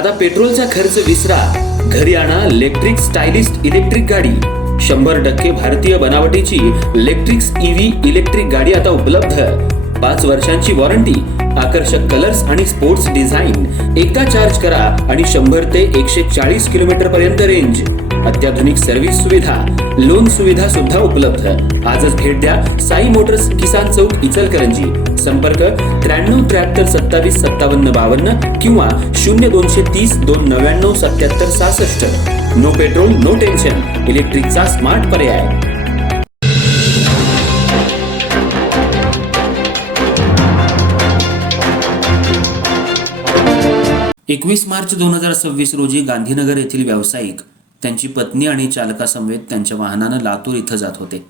आता पेट्रोलचा खर्च विसरा, घरी आणा इलेक्ट्रिक स्टायलिस्ट इलेक्ट्रिक गाडी। 100% भारतीय बनावटीची इलेक्ट्रिक्स ईव्ही इलेक्ट्रिक गाडी आता उपलब्ध। 5 वर्षांची वॉरंटी, आकर्षक कलर्स आणि स्पोर्ट्स डिझाइन। एकदा चार्ज करा आणि 100 ते 140 किलोमीटर पर्यंत रेंज। अत्याधुनिक सर्व्हिस सुविधा, लोन सुविधा सुद्धा उपलब्ध। आजच भेट द्या साई मोटर्स, किसान चौक, इचलकरंजी। संपर्क 93 73 27 57 52 किंवा 0230 299 77 66। नो पेट्रोल नो टेन्शन, इलेक्ट्रिकचा स्मार्ट पर्याय। 21 मार्च 2026 रोजी गांधीनगर येथील व्यावसायिक त्यांची पत्नी आणि चालकासमवेत त्यांच्या वाहनानं लातूर इथं जात होते।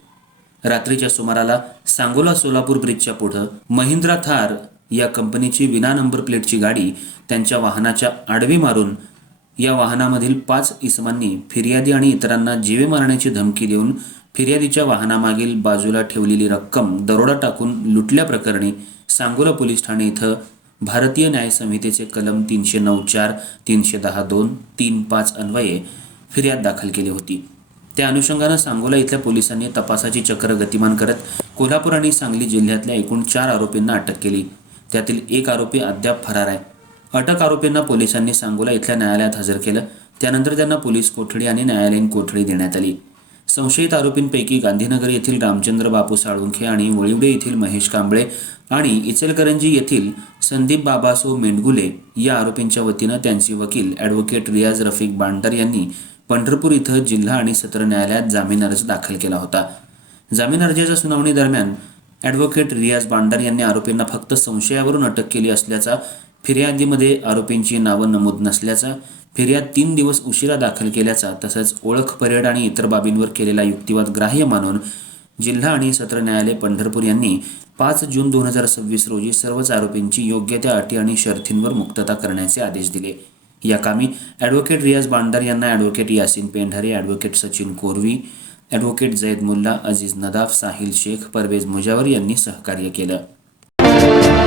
रात्रीच्या सुमाराला सांगोला सोलापूर ब्रिजच्या पुढं महिंद्रा थार या कंपनीची विना नंबर प्लेटची गाडी त्यांच्या वाहनाच्या आडवी मारून या वाहनामधील 5 इसमांनी फिर्यादी आणि इतरांना जीवे मारण्याची धमकी देऊन फिर्यादीच्या वाहनामागील बाजूला ठेवलेली रक्कम दरोडा टाकून लुटल्याप्रकरणी सांगोला पोलीस ठाणे इथं भारतीय न्याय संहितेचे कलम 309(4), 310(2), 3(5) अन्वये फिर्याद दाखल केली होती। त्या अनुषंगानं सांगोला इथल्या पोलिसांनी तपासाची चक्र गतिमान करत कोल्हापूर आणि सांगली जिल्ह्यातल्या एकूण 4 आरोपींना अटक केली। त्यातील एक आरोपी अद्याप फरार आहे। अटक आरोपींना पोलिसांनी सांगोला इथल्या न्यायालयात हजर केलं। त्यानंतर त्यांना पोलीस कोठडी आणि न्यायालयीन कोठडी देण्यात आली। संशयित आरोपींपैकी गांधीनगर येथील रामचंद्र बापू साळुंखे आणि वळिवडे येथील महेश कांबळे आणि इचलकरंजी येथील संदीप बाबासो मेंढगुले या आरोपींच्या वतीनं त्यांचे वकील ॲडव्होकेट रियाज रफिक बांडर यांनी पंढरपूर इथं जिल्हा आणि सत्र न्यायालयात जामीन अर्ज दाखल केला होता। जामीन अर्जाच्या सुनावणी दरम्यान ॲडव्होकेट रियाज बांडर यांनी आरोपींना फक्त संशयावरून अटक केली असल्याचा, फिर्यादीमध्ये आरोपींची नावं नमूद नसल्याचा, फिर्याद 3 दिवस उशिरा दाखल केल्याचा तसंच ओळख परेड आणि इतर बाबींवर केलेला युक्तिवाद ग्राह्य मानून जिल्हा आणि सत्र न्यायालय पंढरपूर यांनी 5 जून 2026 रोजी सर्वच आरोपींची योग्य त्या अटी आणि शर्थींवर मुक्तता करण्याचे आदेश दिले। या कामी ॲडव्होकेट रियाज बांडर यांना advocate Yasin Pendhare, advocate Sachin Korvi, advocate Zaid Mulla, Aziz Nadaf, Sahil Shaikh, Parvez Mujawar यांनी सहकार्य केलं।